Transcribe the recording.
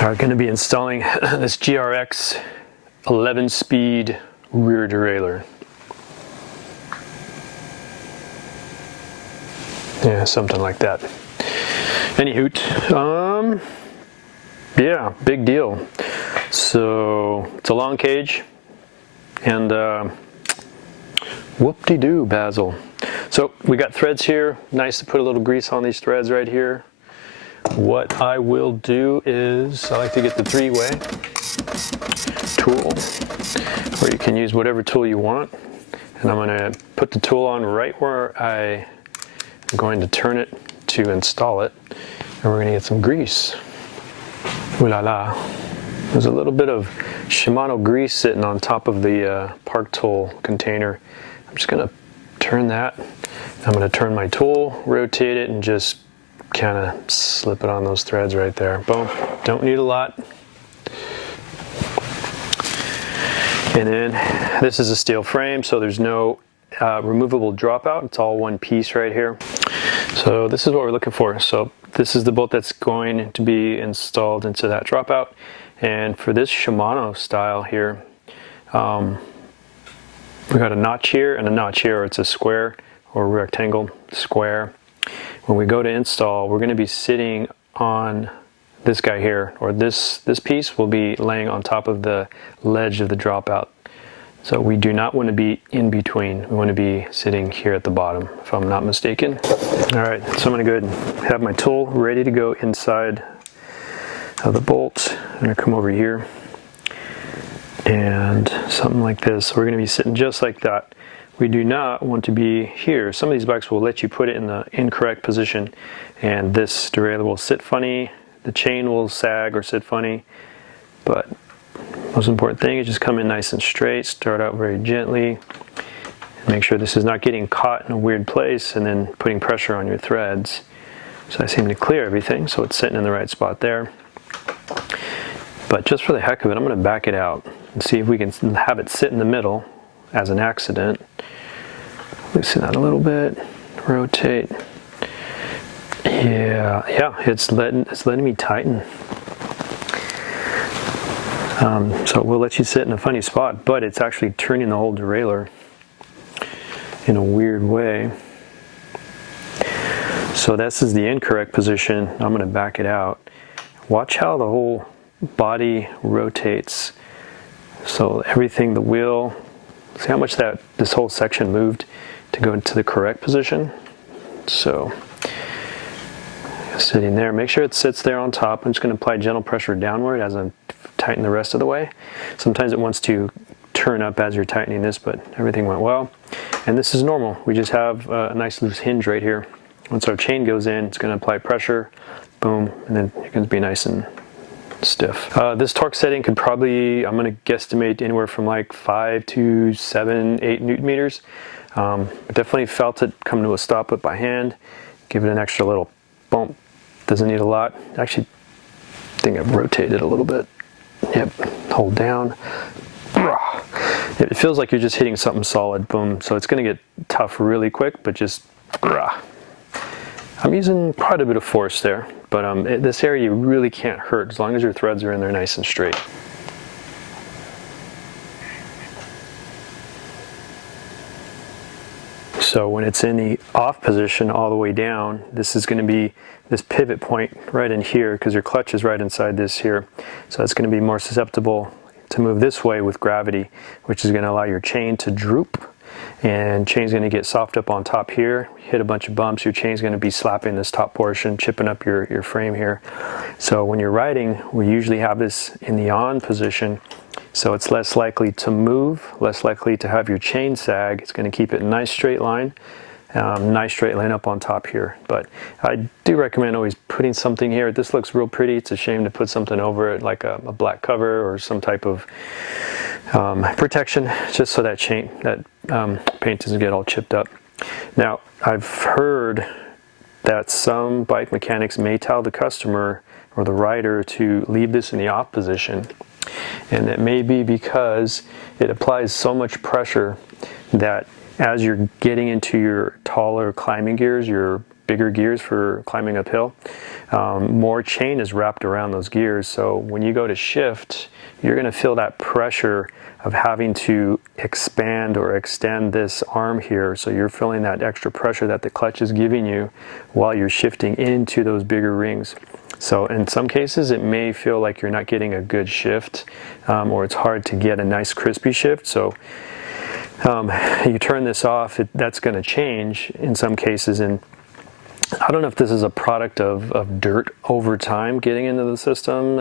We're going to be installing this GRX 11-speed rear derailleur. Yeah, something like that. Anywho, yeah, big deal. So it's a long cage, and whoop-de-doo, Basil. So we got threads here. Nice to put a little grease on these threads right here. What I will do is, I like to get the 3-way tool, or you can use whatever tool you want. And I'm going to put the tool on right where I am going to turn it to install it. And we're going to get some grease. Ooh la la. There's a little bit of Shimano grease sitting on top of the Park Tool container. I'm just going to turn that. I'm going to turn my tool, rotate it, and just kind of slip it on those threads right there. Boom. Don't need a lot. And then this is a steel frame, so there's no removable dropout. It's all one piece right here. So this is what we're looking for. So this is the bolt that's going to be installed into that dropout. And for this Shimano style here, we got a notch here and a notch here. It's a square or rectangle square. When we go to install, we're going to be sitting on this guy here, or this piece will be laying on top of the ledge of the dropout. So we do not want to be in between. We want to be sitting here at the bottom, if I'm not mistaken. All right, so I'm going to go ahead and have my tool ready to go inside of the bolt. I'm going to come over here and something like this. So we're going to be sitting just like that. We do not want to be here. Some of these bikes will let you put it in the incorrect position, and this derailleur will sit funny. The chain will sag or sit funny, but most important thing is just come in nice and straight, start out very gently, make sure this is not getting caught in a weird place and then putting pressure on your threads. So I seem to clear everything, so it's sitting in the right spot there. But just for the heck of it, I'm going to back it out and see if we can have it sit in the middle as an accident. Loosen that a little bit, rotate. Yeah, it's letting me tighten. So we'll let you sit in a funny spot, but it's actually turning the whole derailleur in a weird way. So this is the incorrect position. I'm going to back it out. Watch how the whole body rotates. So everything, the wheel, see how much this whole section moved to go into the correct position. So sitting there, make sure it sits there on top. I'm just going to apply gentle pressure downward as I tighten the rest of the way. Sometimes it wants to turn up as you're tightening this, but everything went well. And this is normal. We just have a nice loose hinge right here. Once our chain goes in, it's going to apply pressure, boom, and then it's going to be nice and stiff. This torque setting could probably, I'm going to guesstimate anywhere from like 5 to 7, 8 Newton meters. I definitely felt it come to a stop with by hand. Give it an extra little bump. Doesn't need a lot. Actually, I think I've rotated a little bit. Yep, hold down. It feels like you're just hitting something solid, boom. So it's going to get tough really quick, but just, I'm using quite a bit of force there, but this area you really can't hurt as long as your threads are in there nice and straight. So when it's in the off position all the way down, this is going to be this pivot point right in here because your clutch is right inside this here. So it's going to be more susceptible to move this way with gravity, which is going to allow your chain to droop, and chain's going to get soft up on top here, hit a bunch of bumps, your chain's going to be slapping this top portion, chipping up your frame here. So when you're riding, we usually have this in the on position, so it's less likely to move, less likely to have your chain sag. It's going to keep it in a nice straight line. Nice straight line up on top here, but I do recommend always putting something here. This looks real pretty. It's a shame to put something over it like a black cover or some type of protection, just so that paint doesn't get all chipped up. Now I've heard that some bike mechanics may tell the customer or the rider to leave this in the off position, and it may be because it applies so much pressure that as you're getting into your taller climbing gears, your bigger gears for climbing uphill, more chain is wrapped around those gears. So when you go to shift, you're going to feel that pressure of having to expand or extend this arm here. So you're feeling that extra pressure that the clutch is giving you while you're shifting into those bigger rings. So in some cases it may feel like you're not getting a good shift, or it's hard to get a nice crispy shift. So you turn this off, that's going to change in some cases. And I don't know if this is a product of dirt over time getting into the system.